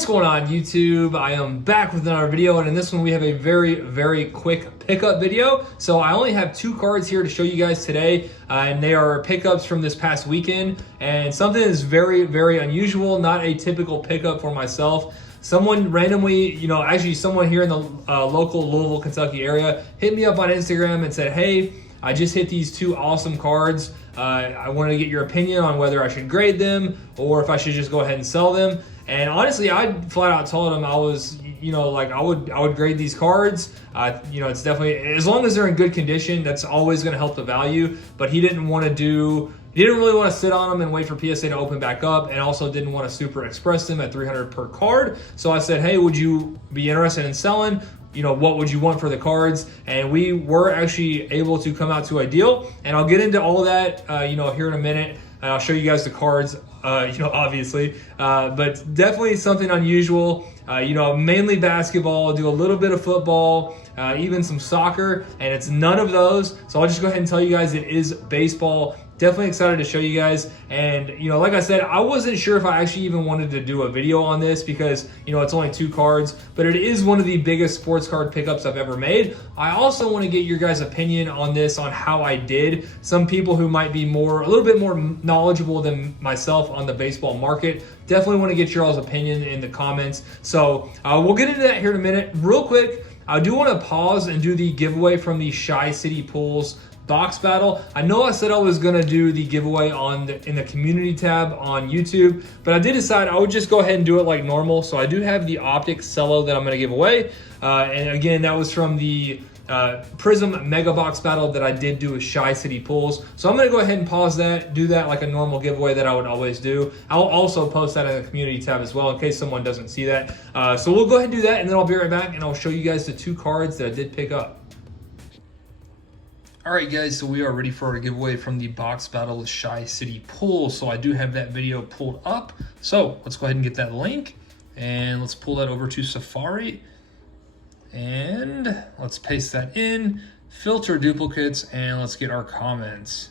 What's going on YouTube? I am back with another video, and in this one we have a very quick pickup video. So I only have 2 cards here to show you guys today, and they are pickups from this past weekend, and something is very unusual, not a typical pickup for myself. Someone randomly, actually someone here in the local Louisville, Kentucky area hit me up on Instagram and said, hey, I just hit these 2 awesome cards. I wanted to get your opinion on whether I should grade them or if I should just go ahead and sell them. And honestly, I flat out told him I was, I would grade these cards. It's definitely, as long as they're in good condition, that's always going to help the value. But he didn't really want to sit on them and wait for PSA to open back up, and also didn't want to super express them at $300 per card. So I said, hey, would you be interested in selling? What would you want for the cards? And we were actually able to come out to a deal, and I'll get into all of that, here in a minute. And I'll show you guys the cards, obviously, but definitely something unusual. Mainly basketball, do a little bit of football, even some soccer, and it's none of those. So I'll just go ahead and tell you guys it is baseball. Definitely excited to show you guys. And, like I said, I wasn't sure if I actually even wanted to do a video on this because, it's only 2 cards, but it is one of the biggest sports card pickups I've ever made. I also want to get your guys' opinion on this, on how I did. Some people who might be a little bit more knowledgeable than myself on the baseball market, definitely want to get your all's opinion in the comments. So we'll get into that here in a minute. Real quick, I do want to pause and do the giveaway from the Shy City Pools box battle. I know I said I was gonna do the giveaway in the community tab on YouTube, but I did decide I would just go ahead and do it like normal. So I do have the Optic Cello that I'm gonna give away. And again, that was from the Prism Mega Box battle that I did do with Shy City Pools. So I'm gonna go ahead and pause that, do that like a normal giveaway that I would always do. I'll also post that in the community tab as well in case someone doesn't see that. So we'll go ahead and do that, and then I'll be right back and I'll show you guys the 2 cards that I did pick up. All right, guys, so we are ready for our giveaway from the box battle with Shy City Pools. So I do have that video pulled up. So let's go ahead and get that link, and let's pull that over to Safari, and let's paste that in, filter duplicates, and let's get our comments.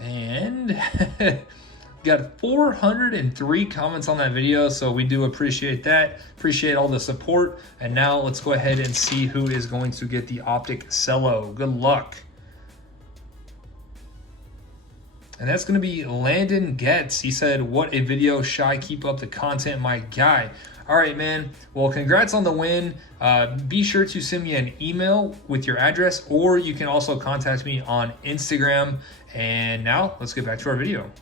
And got 403 comments on that video, so we do appreciate that. Appreciate all the support. And now let's go ahead and see who is going to get the Optic Cello. Good luck. And that's going to be Landon Getz. He said, what a video, Shy. Keep up the content, my guy. All right, man. Well, congrats on the win. Be sure to send me an email with your address, or you can also contact me on Instagram. And now let's get back to our video.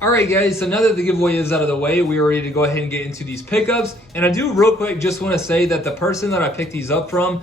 All right, guys, so now that the giveaway is out of the way, we are ready to go ahead and get into these pickups. And I do real quick just want to say that the person that I picked these up from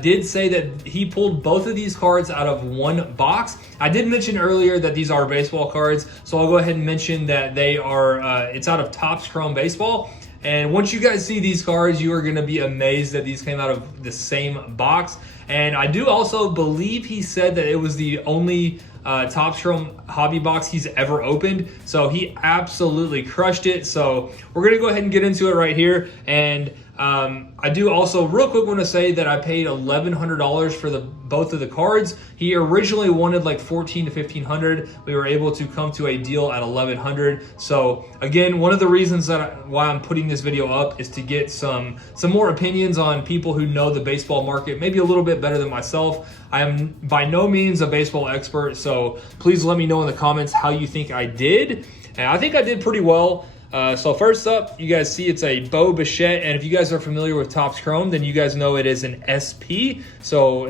did say that he pulled both of these cards out of 1 box. I did mention earlier that these are baseball cards, so I'll go ahead and mention that they are, it's out of Topps Chrome Baseball. And once you guys see these cards, you are going to be amazed that these came out of the same box. And I do also believe he said that it was the only Topps Chrome hobby box he's ever opened. So he absolutely crushed it. So we're going to go ahead and get into it right here. And I do also real quick want to say that I paid $1,100 for both of the cards. He originally wanted like $1,400 to $1,500. We were able to come to a deal at $1,100. So again, one of the reasons why I'm putting this video up is to get some more opinions on people who know the baseball market maybe a little bit better than myself. I am by no means a baseball expert, so please let me know in the comments how you think I did. And I think I did pretty well. So first up, you guys see it's a Bo Bichette, and if you guys are familiar with Topps Chrome, then you guys know it is an SP, so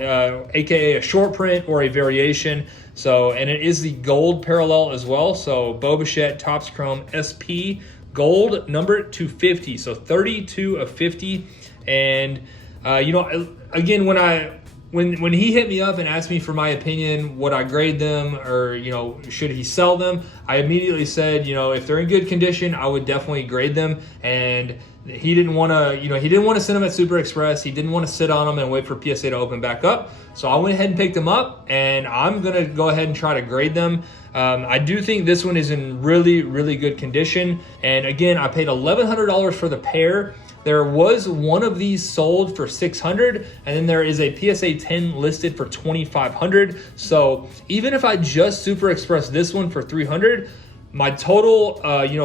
aka a short print or a variation. So, and it is the gold parallel as well. So Bo Bichette Topps Chrome SP gold, number 250, so 32 of 50. And again, when he hit me up and asked me for my opinion, would I grade them, or should he sell them, I immediately said, if they're in good condition, I would definitely grade them. And he didn't want to send them at Super Express. He didn't want to sit on them and wait for PSA to open back up. So I went ahead and picked them up, and I'm gonna go ahead and try to grade them. I do think this one is in really good condition. And again, I paid $1,100 for the pair. There was one of these sold for $600, and then there is a PSA 10 listed for $2,500. So even if I just Super Express this one for $300, My total,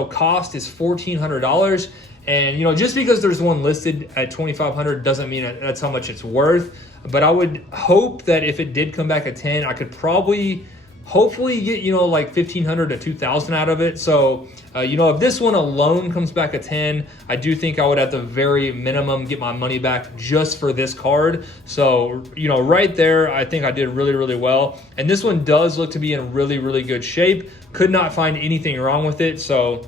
cost is $1,400. And, just because there's one listed at $2,500 doesn't mean that's how much it's worth. But I would hope that if it did come back at 10, I could hopefully get, like $1,500 to $2,000 out of it. So, if this one alone comes back at 10, I do think I would at the very minimum get my money back just for this card. So, right there, I think I did really, really well. And this one does look to be in really, really good shape. Could not find anything wrong with it. So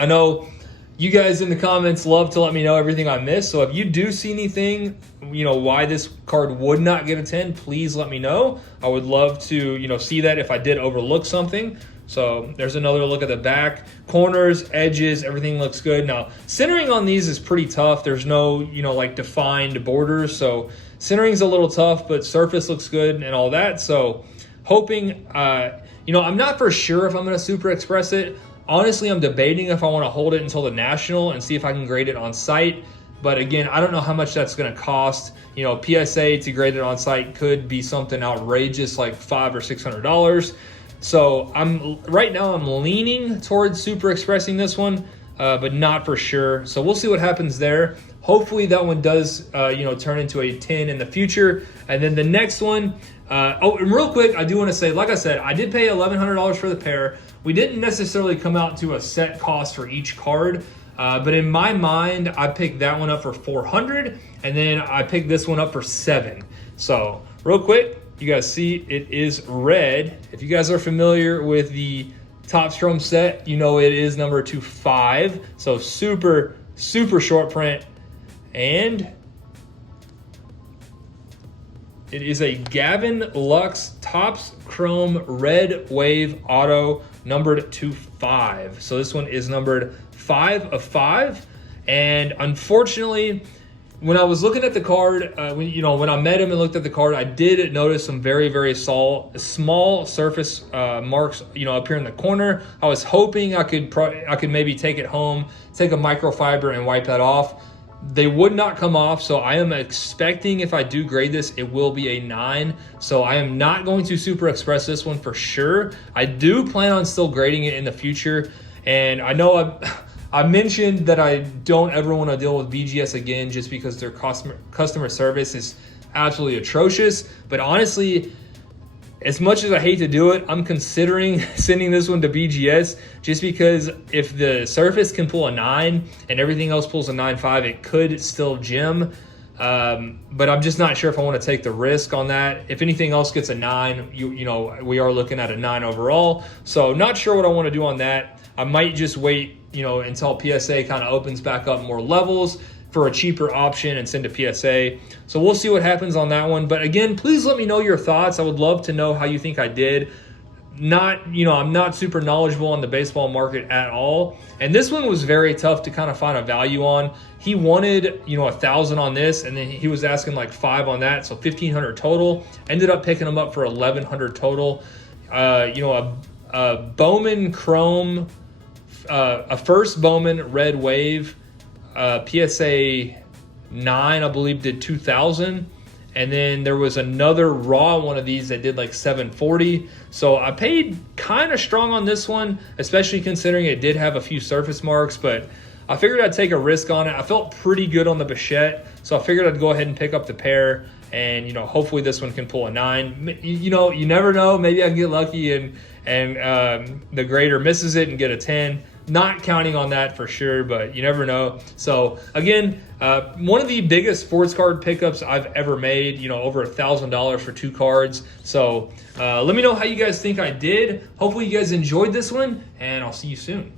I know you guys in the comments love to let me know everything I missed. So if you do see anything, why this card would not get a 10, please let me know. I would love to, see that if I did overlook something. So there's another look at the back. Corners, edges, everything looks good. Now, centering on these is pretty tough. There's no, like defined borders. So centering's a little tough, but surface looks good and all that. So hoping, I'm not for sure if I'm going to Super Express it. Honestly, I'm debating if I want to hold it until the National and see if I can grade it on site. But again, I don't know how much that's going to cost. PSA to grade it on site could be something outrageous like $500 or $600. So right now I'm leaning towards Super Expressing this one, but not for sure. So we'll see what happens there. Hopefully that one does, turn into a 10 in the future. And then the next one, and real quick, I do want to say, like I said, I did pay $1,100 for the pair. We didn't necessarily come out to a set cost for each card, but in my mind, I picked that one up for $400, and then I picked this one up for $7. So real quick, you guys see it is red. If you guys are familiar with the Top Strom set, it is number 25. So super, super short print. And it is a Gavin Lux Topps Chrome Red Wave Auto numbered to 5. So this one is numbered 5 of 5. And unfortunately, when I was looking at the card, when I met him and looked at the card, I did notice some very, very small surface marks, up here in the corner. I was hoping I could maybe take it home, take a microfiber and wipe that off. They would not come off, so I am expecting if I do grade this, it will be a 9. So I am not going to Super Express this one for sure. I do plan on still grading it in the future. And I know I mentioned that I don't ever want to deal with BGS again just because their customer service is absolutely atrocious. But honestly, as much as I hate to do it, I'm considering sending this one to BGS just because if the surface can pull a 9 and everything else pulls a 9.5, it could still gem. But I'm just not sure if I want to take the risk on that. If anything else gets a 9, we are looking at a 9 overall. So not sure what I want to do on that. I might just wait, until PSA kind of opens back up more levels for a cheaper option and send to PSA. So we'll see what happens on that one. But again, please let me know your thoughts. I would love to know how you think I did. I'm not super knowledgeable on the baseball market at all. And this one was very tough to kind of find a value on. He wanted, 1,000 on this, and then he was asking like 5 on that. So 1,500 total. Ended up picking him up for 1,100 total. A Bowman Chrome, a first Bowman Red Wave, PSA 9, I believe, did 2,000. And then there was another raw one of these that did like 740. So I paid kind of strong on this one, especially considering it did have a few surface marks, but I figured I'd take a risk on it. I felt pretty good on the Bichette, so I figured I'd go ahead and pick up the pair. And, hopefully this one can pull a 9. You never know. Maybe I can get lucky and the grader misses it and get a 10. Not counting on that for sure, but you never know. So again, one of the biggest sports card pickups I've ever made, over $1,000 for 2 cards. So let me know how you guys think I did. Hopefully you guys enjoyed this one, and I'll see you soon.